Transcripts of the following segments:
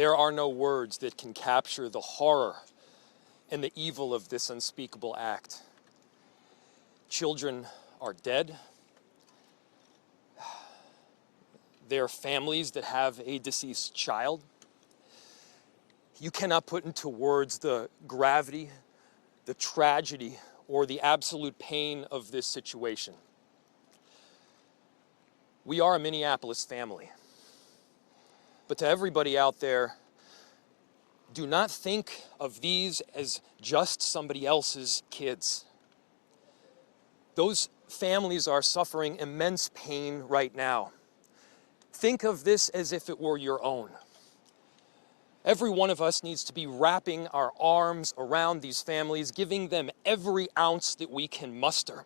There are no words that can capture the horror and the evil of this unspeakable act. Children are dead. There are families that have a deceased child. You cannot put into words the gravity, the tragedy, or the absolute pain of this situation. We are a Minneapolis family. But to everybody out there, do not think of these as just somebody else's kids. Those families are suffering immense pain right now. Think of this as if it were your own. Every one of us needs to be wrapping our arms around these families, giving them every ounce that we can muster.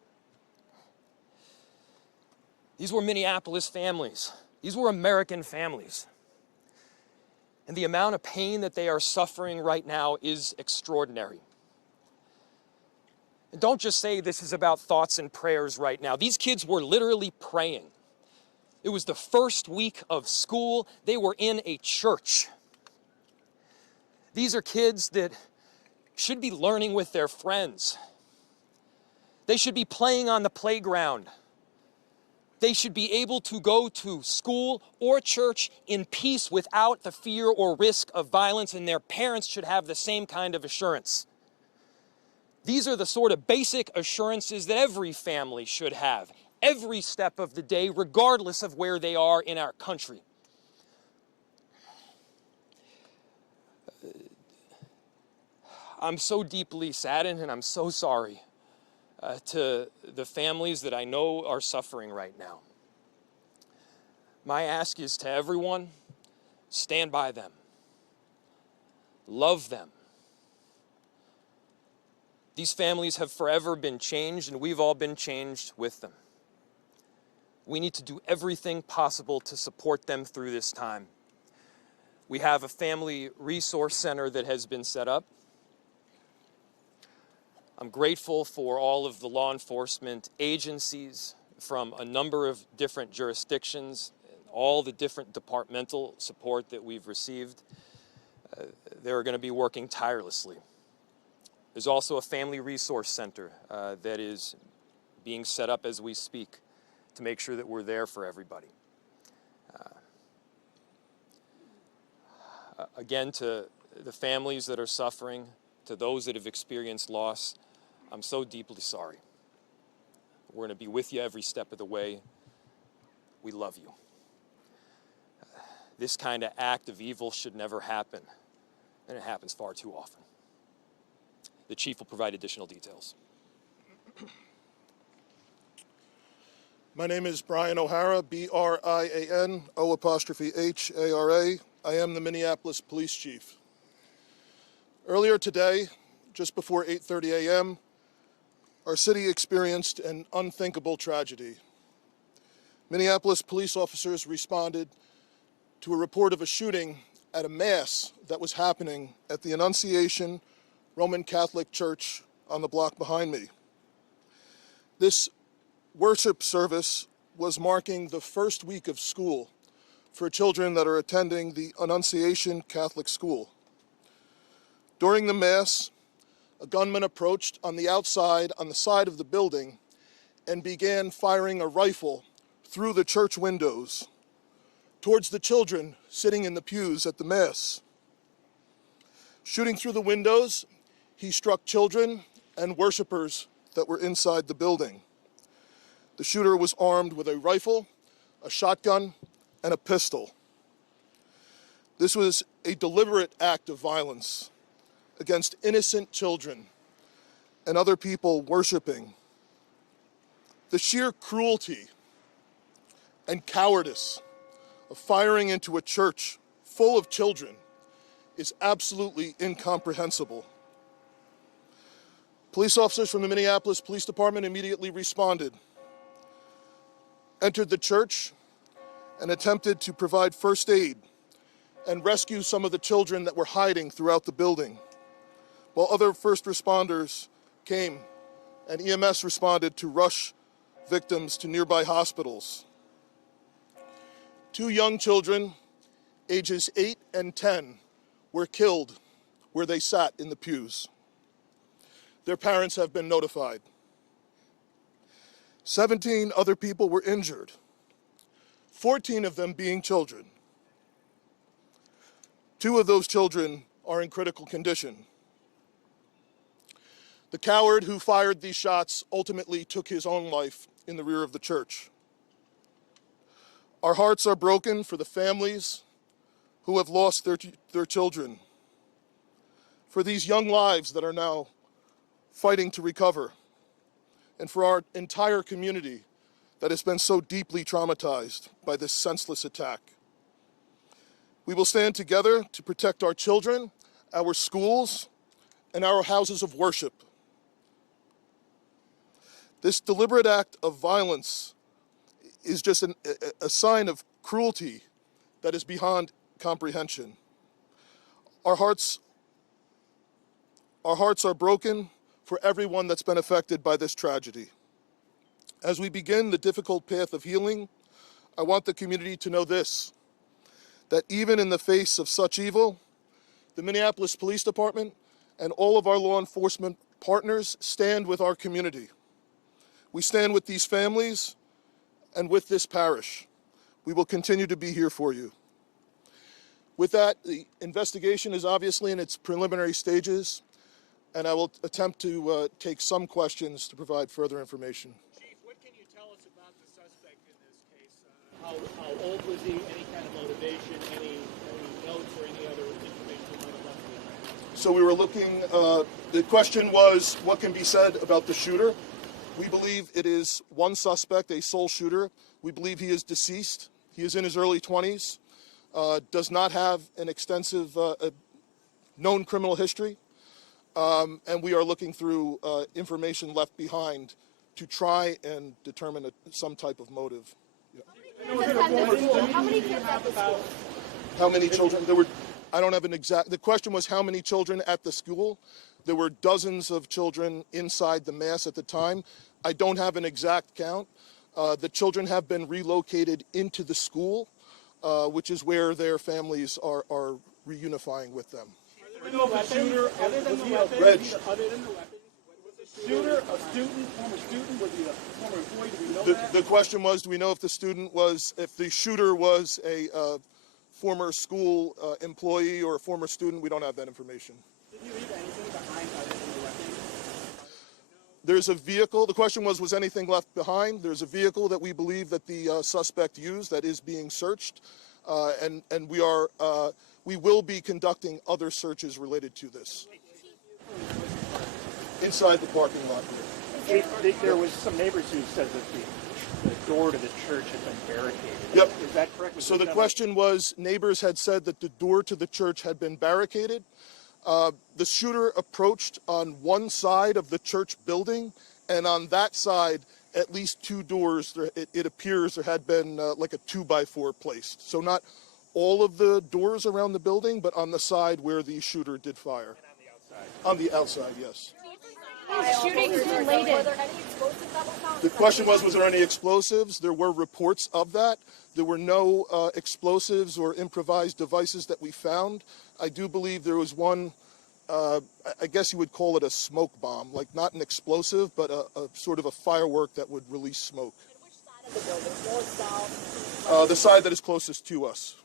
These were Minneapolis families. These were American families. And the amount of pain that they are suffering right now is extraordinary. And don't just say this is about thoughts and prayers right now. These kids were literally praying. It was the first week of school. They were in a church. These are kids that should be learning with their friends. They should be playing on the playground. They should be able to go to school or church in peace without the fear or risk of violence, and their parents should have the same kind of assurance. These are the sort of basic assurances that every family should have, every step of the day, regardless of where they are in our country. I'm so deeply saddened, and I'm so sorry to the families that I know are suffering right now. My ask is to everyone, stand by them. Love them. These families have forever been changed, and we've all been changed with them. We need to do everything possible to support them through this time. We have a family resource center that has been set up. I'm grateful for all of the law enforcement agencies from a number of different jurisdictions, all the different departmental support that we've received. They're going to be working tirelessly. There's also a family resource center that is being set up as we speak to make sure that we're there for everybody. Again, to the families that are suffering, to those that have experienced loss, I'm so deeply sorry. We're going to be with you every step of the way. We love you. This kind of act of evil should never happen, and it happens far too often. The chief will provide additional details. My name is Brian O'Hara, B-R-I-A-N, O''H-A-R-A. I am the Minneapolis Police Chief. Earlier today, just before 8:30 a.m., our city experienced an unthinkable tragedy. Minneapolis police officers responded to a report of a shooting at a mass that was happening at the Annunciation Roman Catholic Church on the block behind me. This worship service was marking the first week of school for children that are attending the Annunciation Catholic School. During the Mass, a gunman approached on the outside on the side of the building and began firing a rifle through the church windows towards the children sitting in the pews at the Mass. Shooting through the windows, he struck children and worshipers that were inside the building. The shooter was armed with a rifle, a shotgun, and a pistol. This was a deliberate act of violence against innocent children and other people worshiping. The sheer cruelty and cowardice of firing into a church full of children is absolutely incomprehensible. Police officers from the Minneapolis Police Department immediately responded, entered the church, and attempted to provide first aid and rescue some of the children that were hiding throughout the building, while other first responders came and EMS responded to rush victims to nearby hospitals. 2 young children, ages 8 and 10, were killed where they sat in the pews. Their parents have been notified. 17 other people were injured, 14 of them being children. 2 of those children are in critical condition. The coward who fired these shots ultimately took his own life in the rear of the church. Our hearts are broken for the families who have lost their children, for these young lives that are now fighting to recover, and for our entire community that has been so deeply traumatized by this senseless attack. We will stand together to protect our children, our schools, and our houses of worship. This deliberate act of violence is just a sign of cruelty that is beyond comprehension. Our hearts are broken for everyone that's been affected by this tragedy. As we begin the difficult path of healing, I want the community to know this, that even in the face of such evil, the Minneapolis Police Department and all of our law enforcement partners stand with our community. We stand with these families and with this parish. We will continue to be here for you. With that, the investigation is obviously in its preliminary stages, and I will attempt to take some questions to provide further information. Chief, what can you tell us about the suspect in this case? How old was he? Any kind of motivation? Any notes or any other information you might have left behind? So we were looking, the question was, what can be said about the shooter? We believe it is one suspect, a sole shooter. We believe he is deceased. He is in his early 20s, does not have an extensive known criminal history, and we are looking through information left behind to try and determine some type of motive. Yeah. How many kids at the school? How many children? There were, I don't have an exact, the question was how many children at the school. There were dozens of children inside the mass at the time. I don't have an exact count. The children have been relocated into the school, which is where their families are reunifying with them. Other than the weapon, was the shooter a student, former student? Was he a former employee? Do we know that? The question was, do we know if the shooter was a former school employee or a former student? We don't have that information. Did you leave anything behind other than the weapon? There's a vehicle. The question was anything left behind? There's a vehicle that we believe that the suspect used that is being searched, and we will be conducting other searches related to this. Inside the parking lot here. There was some neighbors who said that the door to the church had been barricaded. Yep. Is that correct? So the question was, neighbors had said that the door to the church had been barricaded. The shooter approached on one side of the church building, and on that side, at least 2 doors, it appears there had been like a 2x4 placed. So not all of the doors around the building, but on the side where the shooter did fire. And on the outside? On the outside, yes. Shootings related. Were there any explosives that were found? The question was there any explosives? There were reports of that. There were no explosives or improvised devices that we found. I do believe there was one, I guess you would call it a smoke bomb, like not an explosive, but a sort of a firework that would release smoke. And which side of the building? North, south? The side that is closest to us,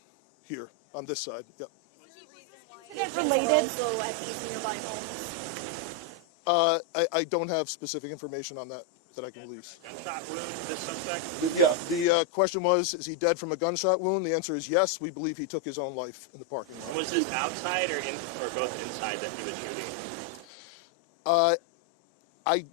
here, on this side, yep. Related. Also at these nearby homes? I don't have specific information on that I can release. Gunshot wound to this suspect? Yeah, the question was, is he dead from a gunshot wound? The answer is yes. We believe he took his own life in the parking lot. Was this outside or both inside that he was shooting?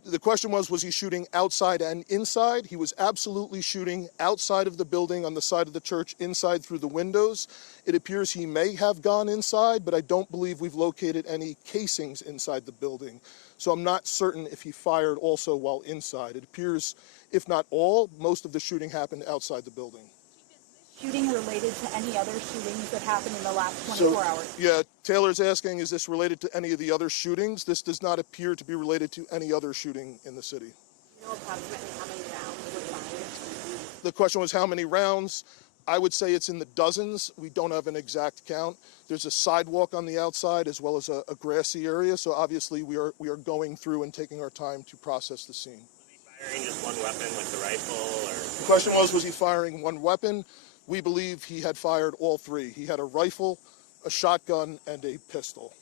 The question was he shooting outside and inside? He was absolutely shooting outside of the building on the side of the church, inside through the windows. It appears he may have gone inside, but I don't believe we've located any casings inside the building. So I'm not certain if he fired also while inside. It appears, if not all, most of the shooting happened outside the building. Shooting related to any other shootings that happened in the last 24 hours? Yeah, Taylor's asking, is this related to any of the other shootings? This does not appear to be related to any other shooting in the city. You know approximately how many rounds were fired? The question was how many rounds. I would say it's in the dozens. We don't have an exact count. There's a sidewalk on the outside as well as a grassy area. So obviously we are going through and taking our time to process the scene. Was he firing just one weapon, like the rifle, or? The question was he firing one weapon? We believe he had fired all three. He had a rifle, a shotgun, and a pistol.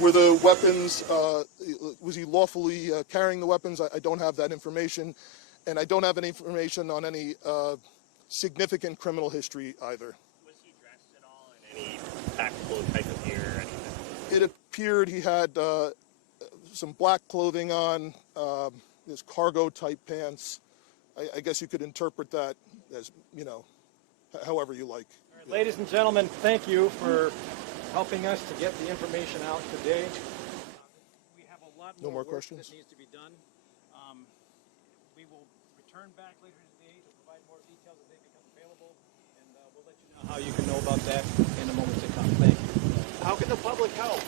Were the weapons, was he lawfully carrying the weapons? I don't have that information, and I don't have any information on any significant criminal history either. Was he dressed at all in any tactical type of gear or anything? It appeared he had some black clothing on, his cargo-type pants. I guess you could interpret that as, however you like. All right, ladies and gentlemen, thank you for helping us to get the information out today. We have a lot more work questions? that needs to be done. We will return back later today to provide more details as they become available, and we'll let you know how you can know about that in the moments to come. Thank you. How can the public help?